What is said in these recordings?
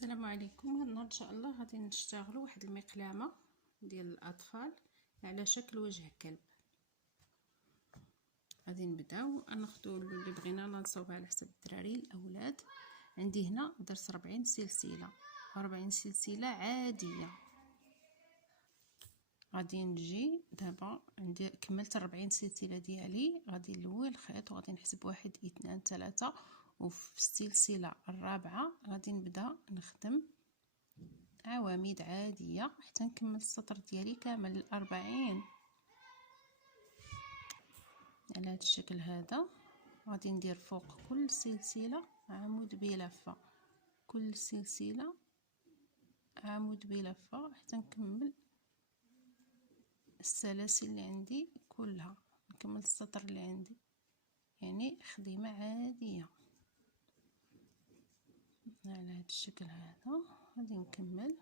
السلام عليكم. النهار ان شاء الله غادي نشتغلوا واحد المقلامه ديال الاطفال على شكل وجه كلب. غادي نبداو ناخذوا اللي بغينا نصاوبها على حسب الدراري الاولاد. عندي هنا درت 40 سلسله، 40 سلسله عاديه. غادي نجي دابا عندي كملت 40 سلسله ديالي، غادي نلوي الخيط وغادي نحسب 1 2 3، وفي السلسله الرابعه غادي نبدا نخدم عواميد عاديه حتى نكمل السطر ديالي كامل 40 على هذا الشكل هذا. غادي ندير فوق كل سلسله عمود بلفه، كل سلسله عمود بلفه حتى نكمل السلاسل اللي عندي كلها، نكمل السطر اللي عندي، يعني خديمه عاديه على هذا الشكل هذا. غادي نكمل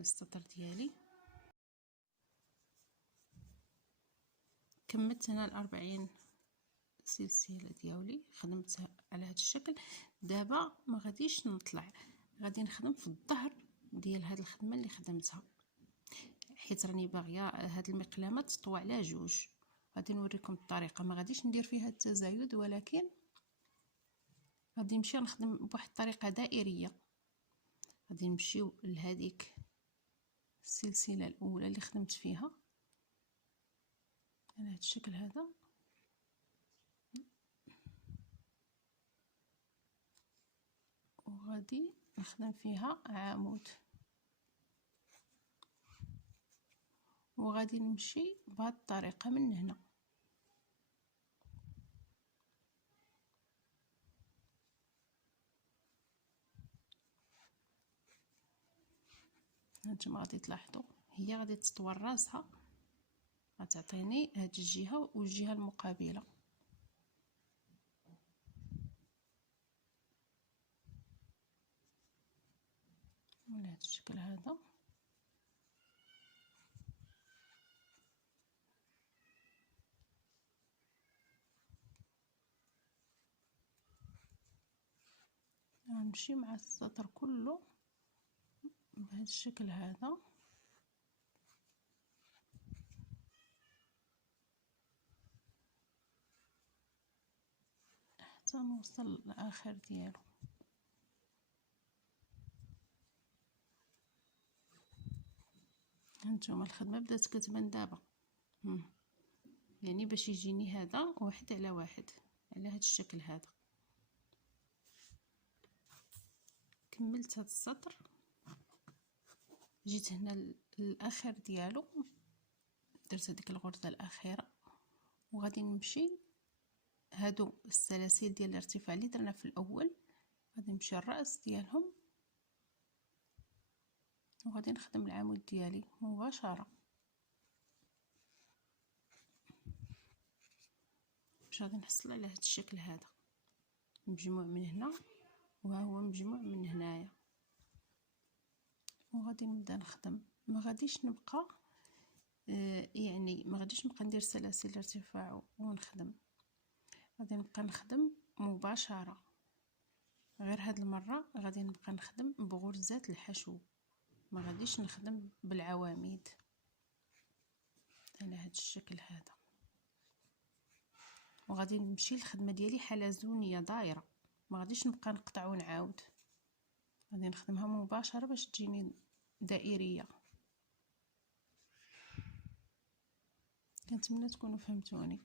السطر ديالي. كملت هنا 40 سلسله ديالي، خدمتها على هذا الشكل. دابا ما غاديش نطلع، غادي نخدم في الظهر ديال هذه الخدمه اللي خدمتها، حيت راني باغيه هذه المقلامه تطوى على جوج. غادي نوريكم الطريقه، ما غاديش ندير فيها التزايد، ولكن غادي نمشي نخدم بواحد الطريقه دائريه. غادي نمشيو لهذيك السلسله الاولى اللي خدمت فيها على هذا الشكل هذا، وغادي نخدم فيها عمود، وغادي نمشي بهذه الطريقه من هنا. هانتوما غادي تلاحظوا هي غادي تطوى راسها، غتعطيني هاد الجهه والجهه المقابله على هذا الشكل هذا. غنمشي مع السطر كله بهذا الشكل هذا حتى نوصل للاخر ديالو. هانتوما الخدمه بدات كتبان دابا، يعني باش يجيني هذا واحد على واحد على هذا الشكل هذا. كملت هذا السطر، جيت هنا للاخر ديالو، درت هذيك الغرزه الاخيره، وغادي نمشي هادو السلاسل ديال الارتفاع اللي درنا في الاول، غادي نمشي الراس ديالهم وغادي نخدم العمود ديالي مباشره باش غادي نحصل على هذا الشكل هذا، مجموع من هنا وها هو مجموع من هنايا. وغادي نبدا نخدم، ما غاديش نبقى يعني ما غاديش نبقى ندير سلاسل الارتفاع ونخدم، غادي نبقى نخدم مباشره. غير هاد المره غادي نبقى نخدم بغرزات الحشو، ما غاديش نخدم بالعواميد على هذا الشكل هذا. وغادي نمشي الخدمه ديالي حلزونيه دايره، ما غاديش نبقى نقطع ونعاود، غادي نخدمها مباشره باش تجيني دائريه. كنتمنى تكونوا فهمتوني.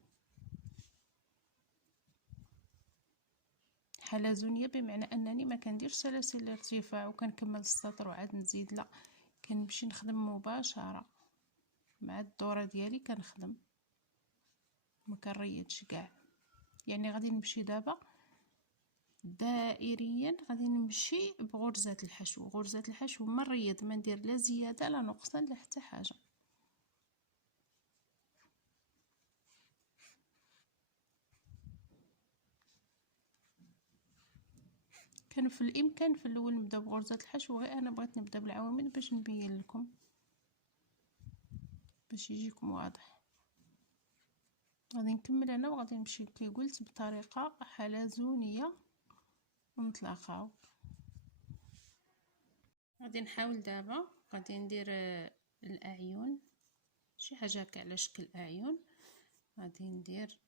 حلزونيه بمعنى انني ما كنديرش سلاسل الارتفاع وكنكمل السطر وعاد نزيد، لا، كنمشي نخدم مباشره مع الدوره ديالي، كنخدم ما كنريدش كاع. يعني غادي نمشي دابا دائريا، غادي نمشي بغرزات الحشو، غرزات الحشو ما نريد، ما ندير لا زياده لا نقصان لا حتى حاجه. كان في الامكان في الاول نبدا بغرزات الحشو، غير انا بغيت نبدا بالعواميد باش نبين لكم باش يجيكم واضح. غادي نكمل انا وغادي نمشي كي قلت بطريقه حلزونيه ونتلاقاو. غادي نحاول دابا، غادي ندير الاعين، شي حاجه هكا على شكل اعين. غادي ندير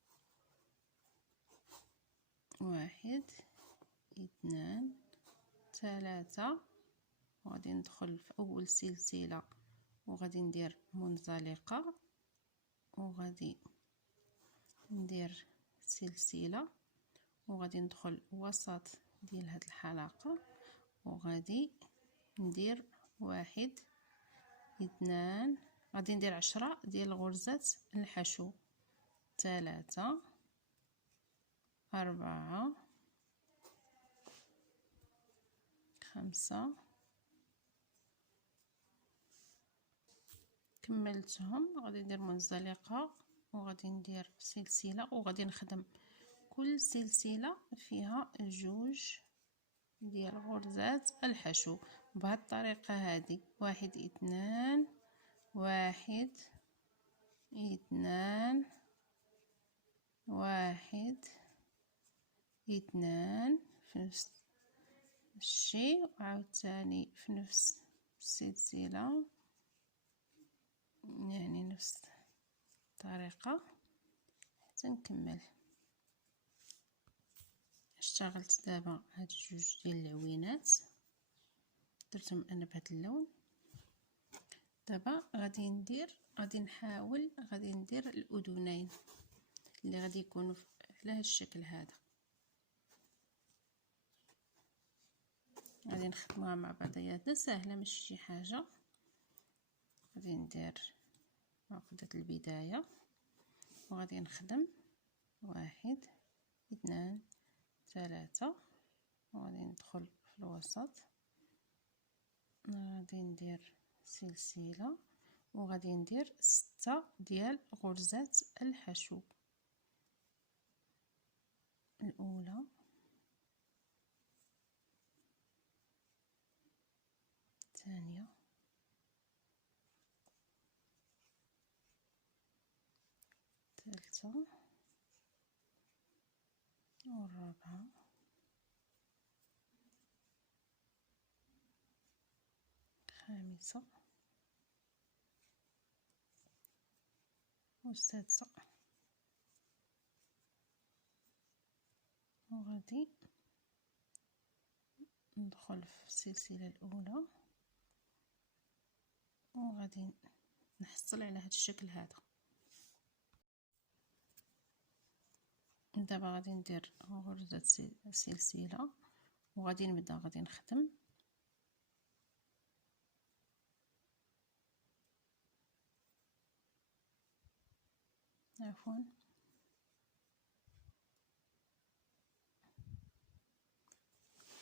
1 2 3، وغادي ندخل في اول سلسله وغادي ندير منزلقه، وغادي ندير سلسله، وغادي ندخل وسط ديال هاد الحلقه، وغادي ندير 1 2، غادي ندير 10 ديال غرزات الحشو، 3 4 5. كملتهم. غادي ندير منزلقه وغادي ندير سلسله، وغادي نخدم كل سلسله فيها 2 ديال غرزات الحشو بهذه الطريقه هذه. 1 2 1 2 1 2 في نفس الشيء، وعاوتاني في نفس السلسله، يعني نفس الطريقه حتى نكمل. اشتغلت دابا هاد 2 ديال العوينات، درتهم انا بهذا اللون. دابا غادي نحاول ندير الاذنين اللي غادي يكونوا على هذا الشكل هذا. غادي نخدموها مع بعضياتنا، سهله ماشي شي حاجه. غادي ندير عقده البدايه وغادي نخدم 1 2 3، وغادي ندخل في الوسط، غادي ندير سلسله، وغادي ندير 6 ديال غرزات الحشو، الاولى الثانيه الثالثه والرابعه الخامسه والسادسه. وغادي ندخل في السلسله الاولى وغادي نحصل على هذا الشكل هذا. دابا غادي ندير غرزه سلسله وغادي نبدا، غادي نخدم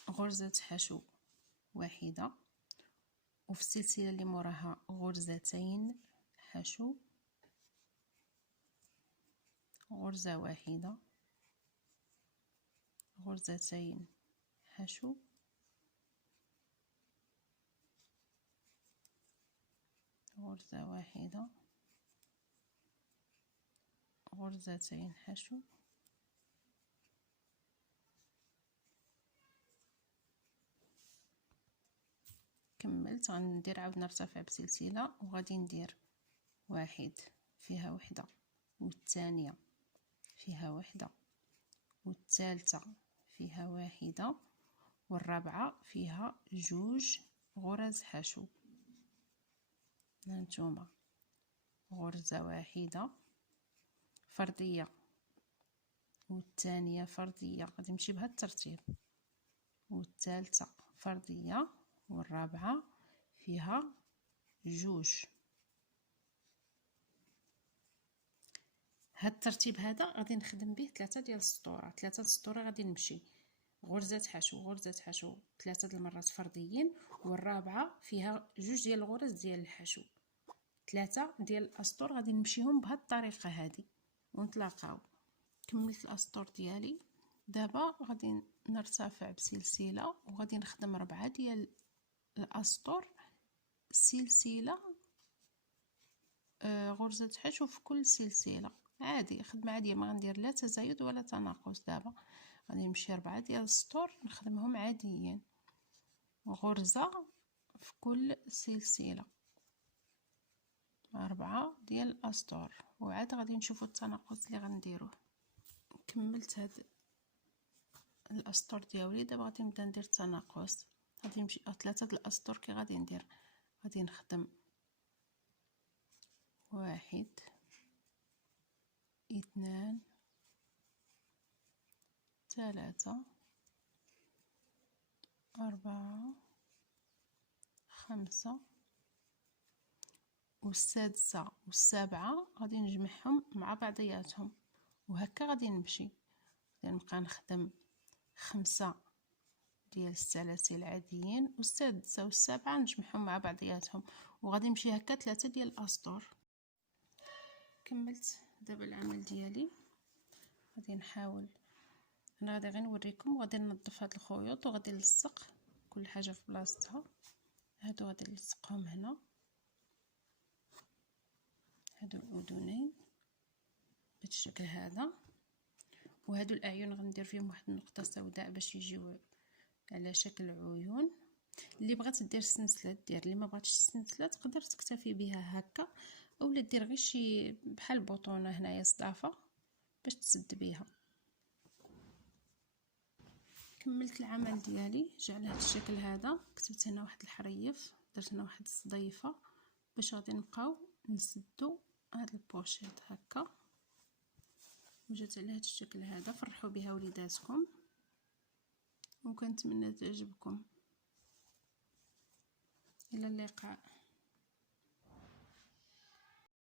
غرزة حشو واحدة، وفي السلسلة اللي موراها غرزتين حشو، غرزة واحدة، غرزتين حشو، غرزة واحدة، غرزتين حشو، كملت. غندير عاود نرتفع بسلسلة وغادي ندير 1 فيها وحدة، والثانية فيها وحدة، والثالثة فيها واحدة، والرابعة فيها 2 غرز حشو. هانتوما غرزة واحدة فردية، والثانية فردية، غادي نمشي بهذا الترتيب، والثالثة فردية، والرابعة فيها 2. هاد الترتيب هذا غادي نخدم به 3 ديال السطورات. 3 السطورة غادي نمشي غرزة حشو، غرزة حشو 3 د المرات فرديين، والرابعة فيها 2 ديال الغرز ديال الحشو. 3 ديال الاسطور غادي نمشيهم بهاد الطريقة هذه ونتلاقاو. كملت الاسطور ديالي. دابا غادي نرتفع بسلسلة وغادي نخدم 4 ديال الاسطور، سلسلة غرزة حشو في كل سلسلة، عادي خدمة عادية، ما غندير لا تزايد ولا تناقص. دابا غادي نمشي 4 ديال السطور نخدمهم عاديين، غرزة في كل سلسلة، 4 ديال الاسطور، وعاد غادي نشوفوا التناقص اللي غنديروه. كملت هاد الاسطور ديالي، دابا غادي نبدا ندير التناقص. غادي نمشي 3 د الاسطور. كي غادي ندير، غادي نخدم 1 2 3 4 5 والسادسة والسابعة غادي نجمعهم مع بعضياتهم، وهكا غادي نمشي. غادي نبقى نخدم 5 ديال السلاسل عاديين، والسادسة والسابعة نجمعهم مع بعضياتهم، وغادي نمشي هكا 3 ديال الاسطور. كملت دابا العمل ديالي. غادي نحاول، انا غادي غير نوريكم، وغادي ننظف هاد الخيوط وغادي نلصق كل حاجه في بلاصتها. هادو غادي نلصقهم هنا، هادو الاذنين بهذا الشكل هذا، وهادو الاعين غندير فيهم واحد النقطه سوداء باش يجيو على شكل عيون. اللي بغات دير السنسله دير، اللي ما بغاتش السنسله تقدر تكتفي بها هكا، اولا دير غير شي بحال بوطونه هنايا صدافه باش تسد بها. كملت العمل ديالي، جا على هذا الشكل هذا. كتبت هنا واحد الحريف، درت هنا واحد الصديفه باش غادي نبقاو نسدو هاد البوشيط هكا، وجات على هذا الشكل هذا. فرحوا بها وليداتكم، وكنتمنى تعجبكم. الى اللقاء.